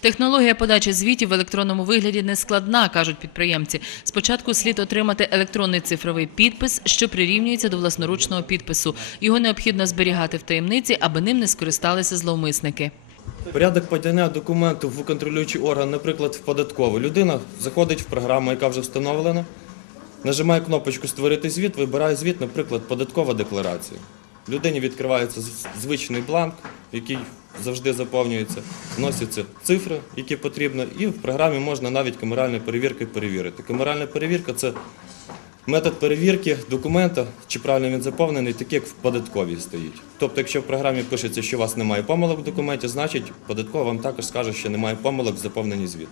Технологія подачі звітів в електронному вигляді не складна, кажуть підприємці. Спочатку слід отримати електронний цифровий підпис, що прирівнюється до власноручного підпису. Його необхідно зберігати в таємниці, аби ним не скористалися зловмисники. Порядок подання документу в контролюючий орган, наприклад, в податкову. Людина заходить в програму, яка вже встановлена, нажимає кнопочку Створити звіт, вибирає звіт, наприклад, податкова декларація. Людині відкривається звичний бланк, який завжди заповнюється, вносяться цифри, які потрібно, і в програмі можна навіть камеральною перевіркою перевірити. Камеральна перевірка це метод перевірки документа, чи правильно він заповнений, такий як в податковій стоїть. Тобто, якщо в програмі пишеться, що у вас немає помилок в документі, значить податкова вам також скаже, що немає помилок в заповненні звіту.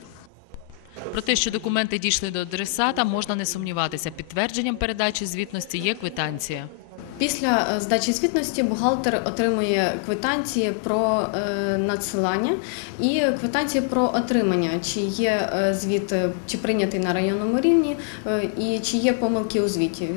Про те, що документи дійшли до адресата, можна не сумніватися. Підтвердженням передачі звітності є квитанція. Після е, здачі звітності бухгалтер отримує квитанції про е, надсилання і квитанції про отримання, чи є е, звіт, чи прийнятий на районному рівні, і чи є помилки у звіті.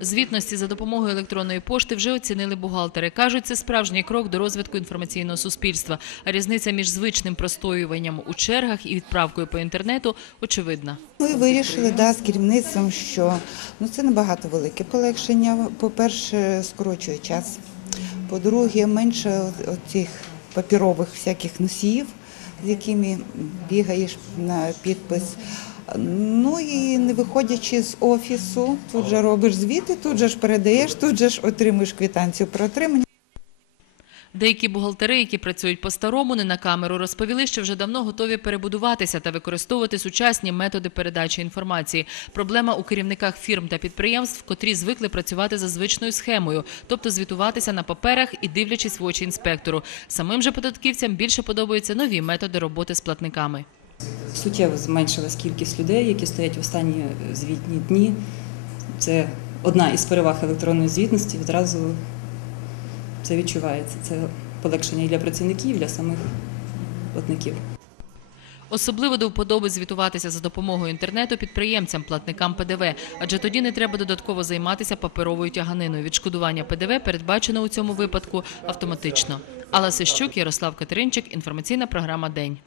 Звітності за допомогою електронної пошти вже оцінили бухгалтери. Кажуть, це справжній крок до розвитку інформаційного суспільства. А різниця між звичним простоюванням у чергах і відправкою по інтернету очевидна. Ми вирішили да, з керівництвом, що ну, це набагато велике полегшення. По-перше, скорочує час. По-друге, менше цих папірових всяких носіїв, з якими бігаєш на підпис. Ну і не виходячи з офісу, тут же робиш звіти, тут же ж передаєш, тут же ж отримуєш квитанцію про отримання. Деякі бухгалтери, які працюють по-старому, не на камеру, розповіли, що вже давно готові перебудуватися та використовувати сучасні методи передачі інформації. Проблема у керівниках фірм та підприємств, котрі звикли працювати за звичною схемою, тобто звітуватися на паперах і дивлячись в очі інспектору. Самим же податківцям більше подобаються нові методи роботи з платниками. суттєво зменшилась кількість людей, які стоять в останні е, звітні дні. Це одна із переваг електронної звітності. Відразу це відчувається. Це полегшення і для працівників, і для самих платників. Особливо до вподоби звітуватися за допомогою інтернету підприємцям, платникам ПДВ, адже тоді не треба додатково займатися паперовою тяганиною. Відшкодування ПДВ передбачено у цьому випадку автоматично. Алла Сищук, Ярослав Катеринчик, інформаційна програма День.